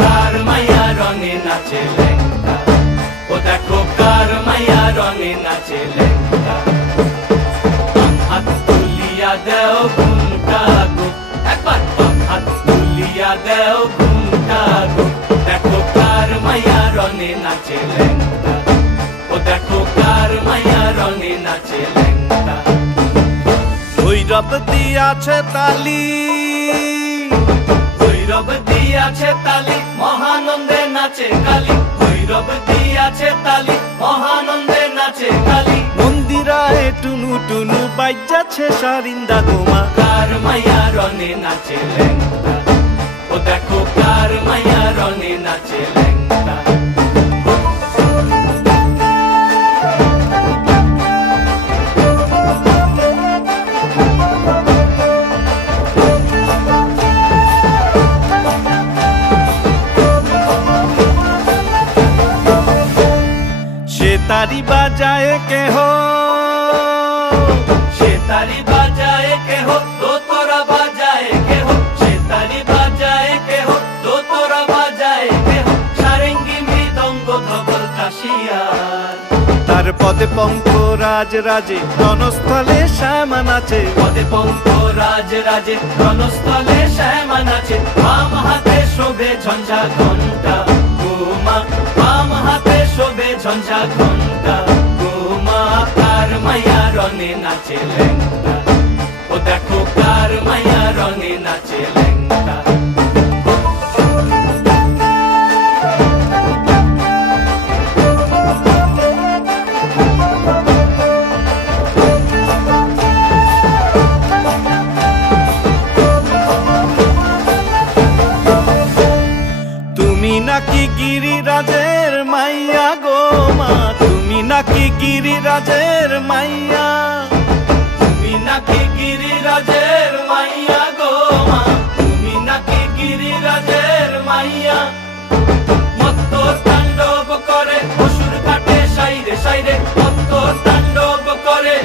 কার মাইয়া রঙে নাচে লেঙ্গা, ও দেখো কার মাইয়া রঙে নাচে লেঙ্গা। হাত তুলিয়া দেও ঘুমটা গো, একবার হাত তুলিয়া দেও ঘুমটা গো, দেখো কার মাইয়া রঙে নাচে লেঙ্গা, ও দেখো কার মাইয়া রঙে নাচে লেঙ্গা। ভৈরব দিয়াছে তালি, ভৈরব দিয়াছে তালি, মহানন্দে নাচে কালী, ভৈরব দিয়াছে তালি, মহানন্দে নাচে কালী। মন্দিরায় টুনু টুনু বাজ্যাছে সারিন্দা গোমা, কার মাইয়া রঙে নাচে লেঙ্গা, ও দেখো কার মাইয়া রঙে নাচে লেঙ্গা। সে তারি বাজায় কেহ, সে তারি বাজায় কেহ, দোতরা বাজায় কেহ, সে তারি বাজায় কেহ, দোতরা বাজায় কেহ, সারেঙ্গি মৃদঙ্গ ধবল কাশিয়ার। তার পদে পঙ্ক রাজ রাজে রণস্থলে শ্যামা নাচে, পদে পঙ্ক রাজ রাজে রণস্থলে শ্যামা নাচে। বাম হাতে শোভে ঝঞ্ঝা ঘণ্টা গোমা, বাম হাতে শোভে ঝঞ্ঝা ঘণ্টা গোমা। কার মাইয়া রঙে নাচে লেঙ্গা, ও দেখো কার মাইয়া রঙে নাচে লেঙ্গা। তুমি নাকি গিরিরাজের মাইয়া গো মা, তুমি নাকি গিরিরাজের মাইয়া, তুমি নাকি গিরিরাজের মাইয়া গো মা, তুমি নাকি গিরিরাজের মাইয়া। মত্ত তাণ্ডব করে অসুর কাটে সাইরে সাইরে, মত্ত তাণ্ডব করে